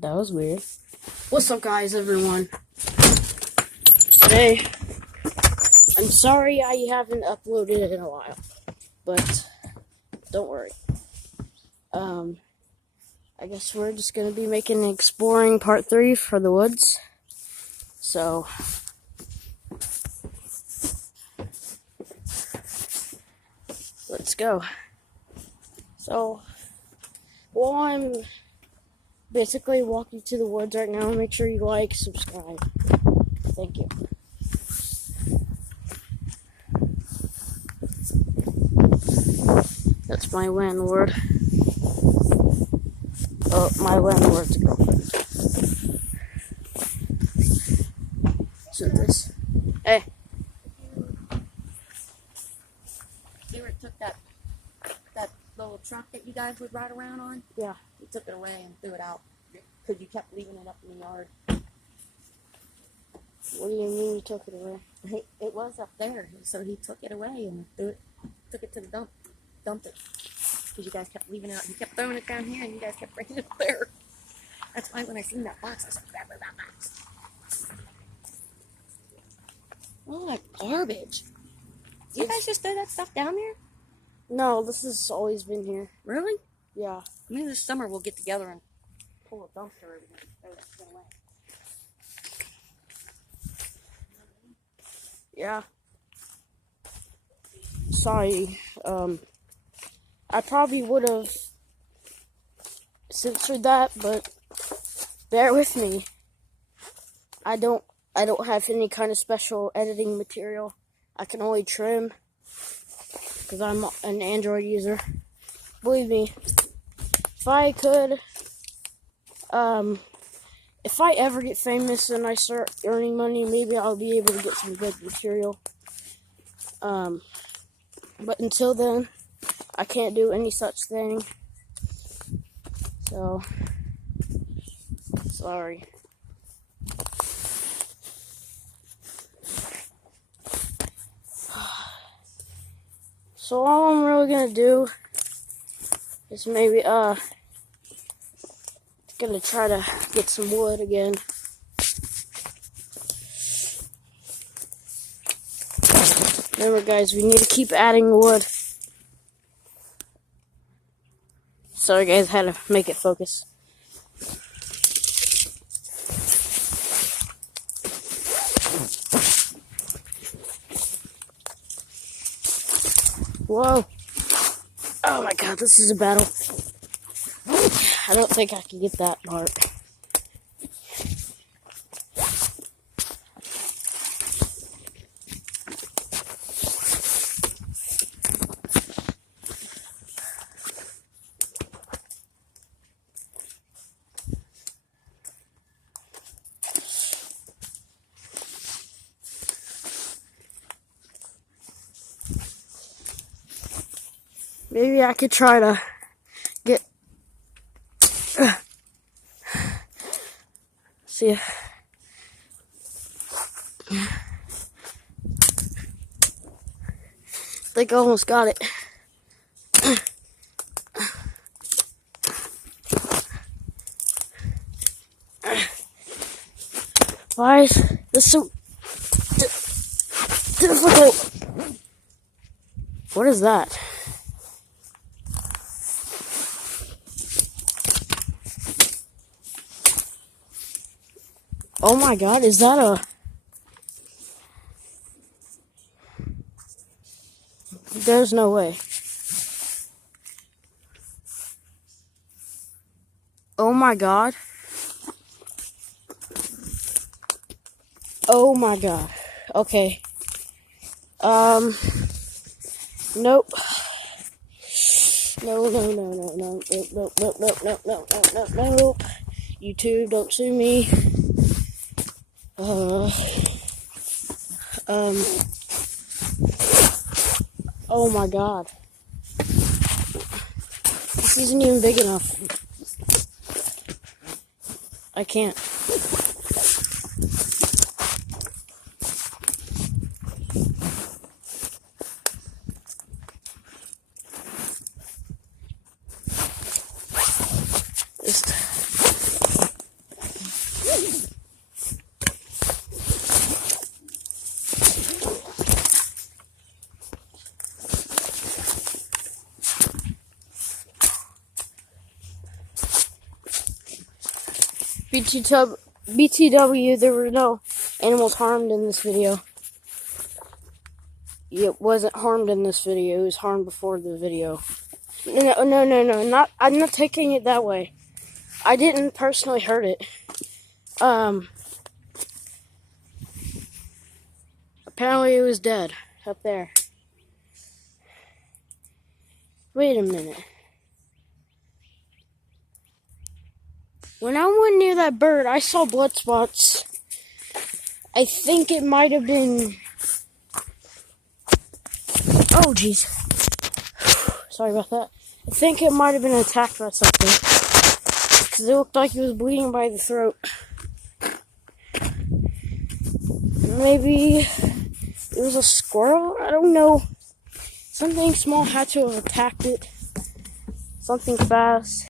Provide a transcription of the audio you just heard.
That was weird. What's up, guys, everyone? Today, I'm sorry I haven't uploaded in a while, but don't worry. I guess we're just gonna be making exploring part 3 for the woods. So, let's go. So, while I'm basically walking to the woods right now, make sure you like, subscribe. Thank you. That's my landlord. Oh, my landlord's girlfriend. Isn't this? Hey. You ever took that little truck that you guys would ride around on? Yeah. He took it away and threw it out because you kept leaving it up in the yard. What do you mean you took it away? It was up there, so he took it away and took it to the dumped it because you guys kept leaving it out. You kept throwing it down here, and you guys kept bringing it up there. That's why when I seen that box, I said, "Grab that box." Oh, that garbage! You guys just throw that stuff down there? No, this has always been here. Really? Yeah. Maybe this summer we'll get together and pull a dumpster over here and throw that shit away. Yeah. Sorry. I probably would have censored that, but bear with me. I don't have any kind of special editing material. I can only trim because I'm an Android user. Believe me, if I could, if I ever get famous and I start earning money, maybe I'll be able to get some good material. But until then, I can't do any such thing. So, sorry. So all I'm really gonna do is maybe gonna try to get some wood again. Remember, guys, we need to keep adding wood. Sorry, guys, had to make it focus. Whoa. Oh my god, this is a battle. I don't think I can get that part. Maybe I could try to get... see if... I think I almost got it. Why is this so difficult? What is that? Oh my god, is that a... There's no way. Oh my god. Oh my god. Okay. Nope. No. YouTube, don't sue me. Oh my god. This isn't even big enough. I can't. BTW, there were no animals harmed in this video. It wasn't harmed in this video. It was harmed before the video. No. I'm not taking it that way. I didn't personally hurt it. Apparently it was dead up there. Wait a minute. When I went near that bird, I saw blood spots. I think it might have been... Oh, jeez. Sorry about that. I think it might have been attacked by something. Because it looked like it was bleeding by the throat. Maybe it was a squirrel? I don't know. Something small had to have attacked it. Something fast.